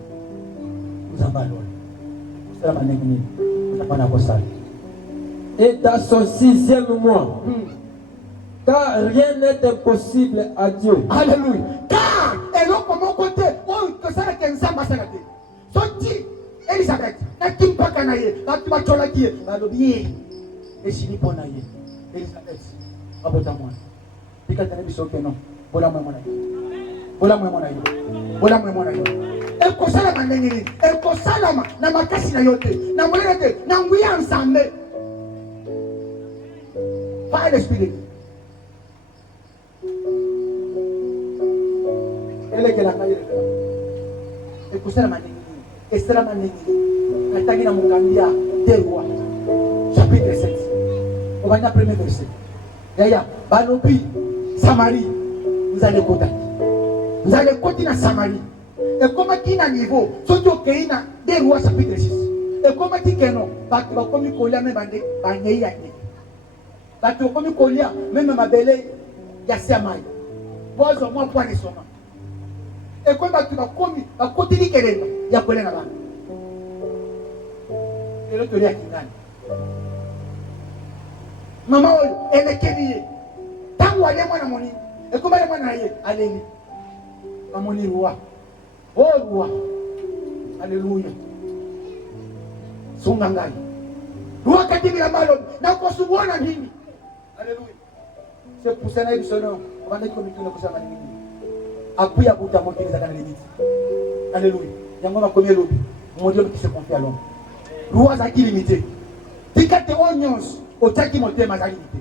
Zamba lolo kusala manengini kusapana kosala Et dans son 6e mois, car rien n'est impossible à Dieu. Alléluia. Car, et là, comme on côté, oh, que ça n'est qu'un samba salade. Sorti, Elisabeth, n'a qui pas canaille, n'a qui pas cholaki, n'a l'oublié. Et si ni ponaille, Elisabeth, abota-moi. Puis quand tu as dit que non, voilà moi mon aïe. Voilà moi mon aïe. Voilà moi mon aïe. Et que ça la manengini, et que ça la na makasi na yote, na molete, na nguya ensemble. Pas l'esprit. Elle est que la caille et pour ça la manengini et ça la manengini katangi na mukambia 2 Rois chapitre 7 on va na premier verset yaya balobi Samarie vous allez koti na Samarie et comment qui na niveau soto keina 2 Rois chapitre 6 et comment qui keno batu bakomi kolia même bande banei ya ni batu bakomi kolia même mabele ya samai bozo moi point de soma. Et quand tu vas commis, à côté de quelqu'un, il y a quoi là-bas? Et l'autre, il y a qui gagne. Maman, elle est kéliée. Tant que elle est moi, mon lit. Et comment elle est moi, allez, maman, lit roi. Oh, roi. Alléluia. Son gangai. Roi, quand il est malade, n'a pas souvent un ami. Alléluia. C'est pour ça que nous sommes là. On va dire que nous sommes là. Apuya buta moto za kana limiti Alléluia. Il y a un premier lobby. Mon Dieu qui se confie à l'homme. Roi Zaki limité. Ticate onions au Taki monté ma limité.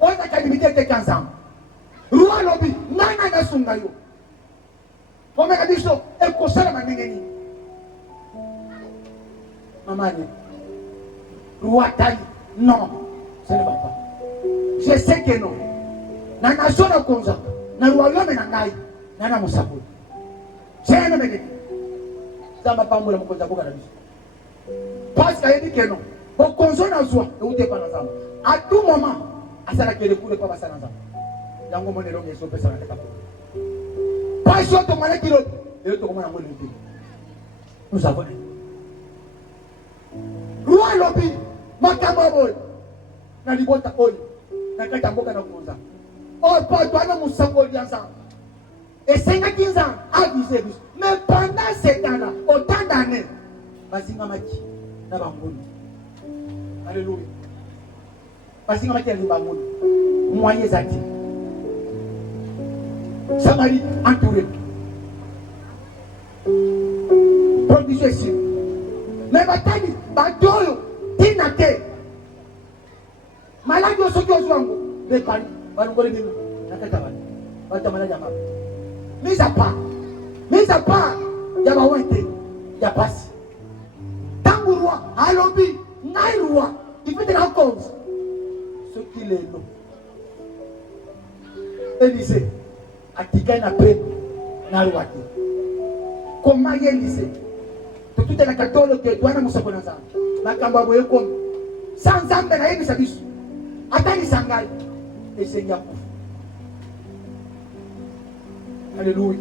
On a limité que 15 ans. Roi lobby. Nana na sungayo. Pour me dire ça, elle conseille ma nengeni. Maman, roi taille. Non, ce ne va pas. Je sais que non. Na nation na konza. Na royaume na ngai. Nana musako. C'est un mec. Ça m'a pas moulé mon konza boka na biso. Parce qu'il dit que non. Au konzo na zwa, et où t'es pas dans ça. À tout moment, à ça la qui est le coup de pas passer dans ça. Yango mon elonge so pesa na teka. Pas sur ton malade qui l'autre. Et l'autre comment on a nous avons. Roi lobby, makamba boy. Na libota oyo. Na kata mboka na konza. Oh, pas toi na musango lianza. Et 15 ans à 10 ans. Mais pendant ces temps-là, autant d'années, basinga maki na bangoni. Alléluia. Basinga maki na bangoni. Moyen zati. Samarie entourée. Production ici. Mais batani, batoyo, tinate. Malade au soki ozwango. Mais pas, balongole bino. Nakata bani. Bata malade ya mama. Mise à part, il y a ma ouente, il y a pas. Tango roi, à lobby, naï roi, il fait de la cause. Ce qu'il est là. Élysée, à Tika na pré, na roi. Comment y est Élysée? Tout est la catholique que doit na musakonaza. Ma kamba boye comme sans zambe na yebi sabisu. Atani sangai, et Seigneur. Alléluia.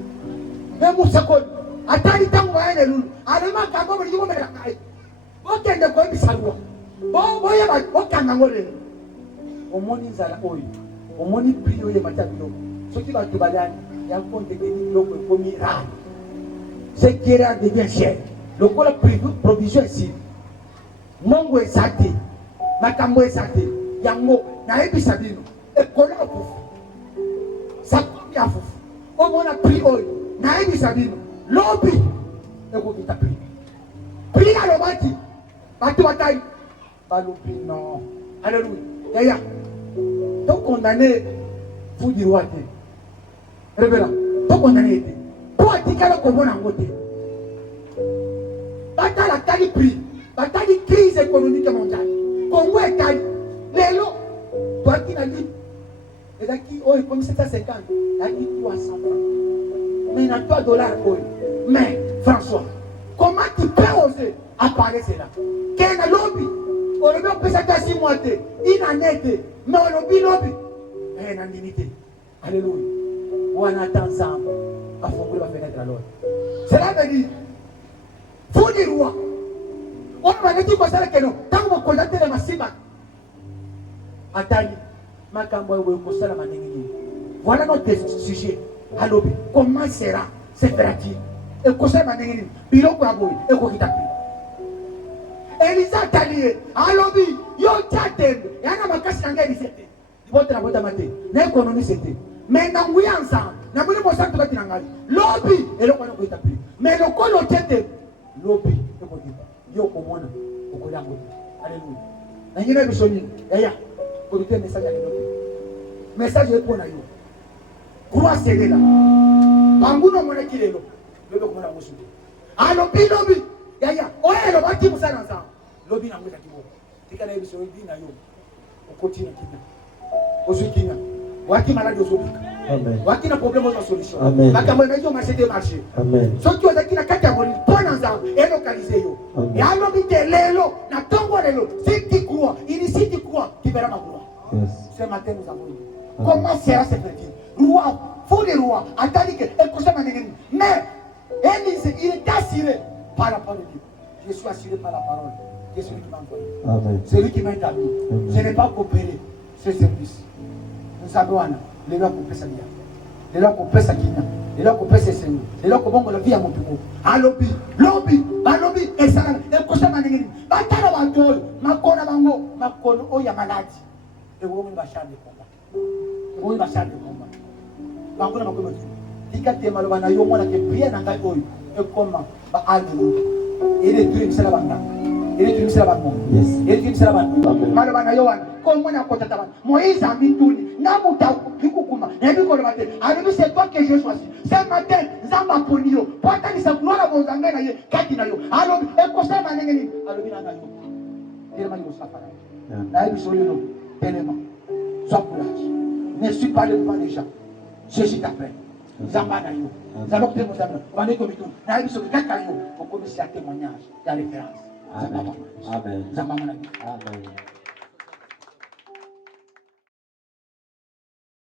Mais Moussakon, attendez tant que vous allez nous. Allez, ma campagne, vous allez me faire. Vous êtes de quoi vous savez? Bon, voyez, vous êtes en Angolais. Au monde, ils allaient au au monde, ils prient au Yamatabilo. Ce qui va te balader, il y a un compte de l'eau comme miracle. Ce qui est devient cher. Le coup de provision ici. Mongo est saté. Makambo est saté. Yango, Naebi Sabino. Et Kola Pouf. Ça compte bien Pouf. Comme on a pris oil, naïbi sabino, lobby, et vous avez pris. Pris à l'obati, batu bataille, balobi non. Alléluia. Yaya, donc condamné, vous dire roi. Révérend, donc condamné. Pour attirer le commun en côté. Bataille la taille prix, bataille crise économique mondiale. Congo est taille. Lélo, toi qui n'as dit. Et là, qui, oh, comme 750, il a dit 300 francs. Mais il y a 3 dollars. Mais, François, comment tu peux oser apparaître cela? Quel est le lobby? On peut s'attacher 6 mois, il en est, mais on lobby lobby. Et il en limité. Alléluia. On attend ensemble à fond la fenêtre à l'autre. Cela veut dire, faut dire roi. On va dire que non. Tant qu'on connaît les massifs, attendez. Voilà notre sujet. Alors, comment sera, se fera-t-il? Et comment sera Elisa Talié, alors, yo tchatem, yana makasi nanga Elisa. Votre la botte maté, l'économie c'était. Mais dans oui ensemble, n'a pas de bon sac de la tinanga. Lobby, et le quoi nous tapis. Mais le colo tchatem, lobby, yo komona, au kolango. Alléluia. N'ayez pas besoin, yaya. Pour le message à l'autre. Message est pour nous. Croix c'est là. Banguno mona kilelo. Le comment la mosu. Ah lobby lobby. Yaya. Oye lo bati musana nza. Lobby na mweza kibo. Tika na ebiso lobby na yo. Okoti na kibo. Ozukina. Waki malade ozobika. Amen. Waki na problème aux solution. Amen. Makambo na yo marché des marchés. Amen. Soki ozaki na kati ya moni pona nza et localiser yo. Et alors bite lelo na tongo lelo. Si tu crois, si tu crois, tu verras ma gloire. Yes. Ce matin, nous avons dit. Comment sera ce petit roi, faut les rois, attendez que mais Élise, il est assuré par la parole de Dieu. Je suis assuré par la parole. C'est celui qui m'a envoyé. Amen. C'est lui qui m'a établi. Je n'ai pas coopéré ce service. Nous savons, les lois coupent sa vie. Les lois coupent sa guine. Les lois coupent ses seigneurs. Les lois coupent la vie à mon bureau. À lobby, lobby, et ça, et que ça m'a dit. Batala Banto, Makona Bango, Makona, oh, ya malade. Et vous va charger de combat. Vous va charger de combat. Bango na makomo. Dika te malobana yo mona ke prier na ngai oyo. comme album et détruire cela banda et détruire cela banda Yes. et détruire cela banda Amen. maloba na yowan comme on a côté taban Moïse a mis tout na muta pikukuma et puis qu'on matin alors c'est toi que je choisis ce matin zamba ponio pota ni sa gloire bozanga na ye kati na yo alors e ko sa manenge ni alors bina na yo il m'a dit ça para na biso lelo tellement sois courage ne suis pas le devant des gens je suis t'appelle zamba na yo zamba ko mozamba wane ko bitu na biso kaka yo ko komisi à témoignage ya référence Amen. Amen. zamba na yo Amen.